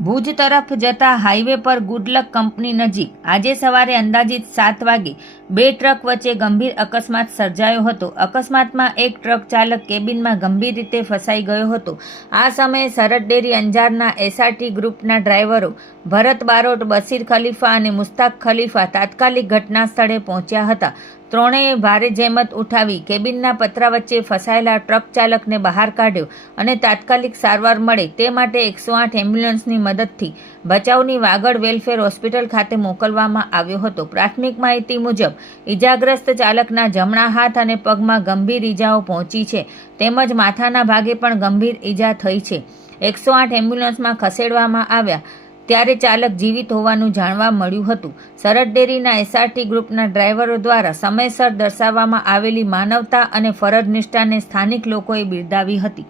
ભુજ તરફ જતા હાઈવે પર ગુડલક કંપની નજીક આજે સવારે અંદાજિત 7 વાગે બે ટ્રક વચ્ચે ગંભીર અકસ્માત સર્જાયો હતો। અકસ્માતમાં એક ટ્રક ચાલક કેબિનમાં ગંભીર રીતે ફસાઈ ગયો હતો। આ સમયે સરહદ ડેરી અંજારના એસઆરટી ગ્રુપના ડ્રાઈવરો ભરત બારોટ, બશીર ખલીફા અને મુસ્તાક ખલીફા તાત્કાલિક ઘટના સ્થળે પહોંચ્યા હતા। ત્રણેય ભારે જહેમત ઉઠાવી કેબિનના પતરા વચ્ચે ફસાયેલા ટ્રક ચાલકને બહાર કાઢ્યો અને તાત્કાલિક સારવાર મળે તે માટે 108 એમ્બ્યુલન્સની મદદથી ભચાઉની વાગડ વેલફેર હોસ્પિટલ ખાતે મોકલવામાં આવ્યો હતો। પ્રાથમિક માહિતી મુજબ ઇજાગ્રસ્ત ચાલકના જમણા હાથ અને પગમાં ગંભીર ઇજાઓ પહોંચી છે તેમજ માથાના ભાગે પણ ગંભીર ઇજા થઈ છે। 108 એમ્બ્યુલન્સમાં ખસેડવામાં આવ્યા ત્યારે ચાલક જીવિત હોવાનું જાણવા મળ્યું હતું। સરહદ ડેરીના એસઆરટી ગ્રુપના ડ્રાઈવરો દ્વારા સમયસર દર્શાવવામાં આવેલી માનવતા અને ફરજ નિષ્ઠાને સ્થાનિક લોકોએ બિરદાવી હતી।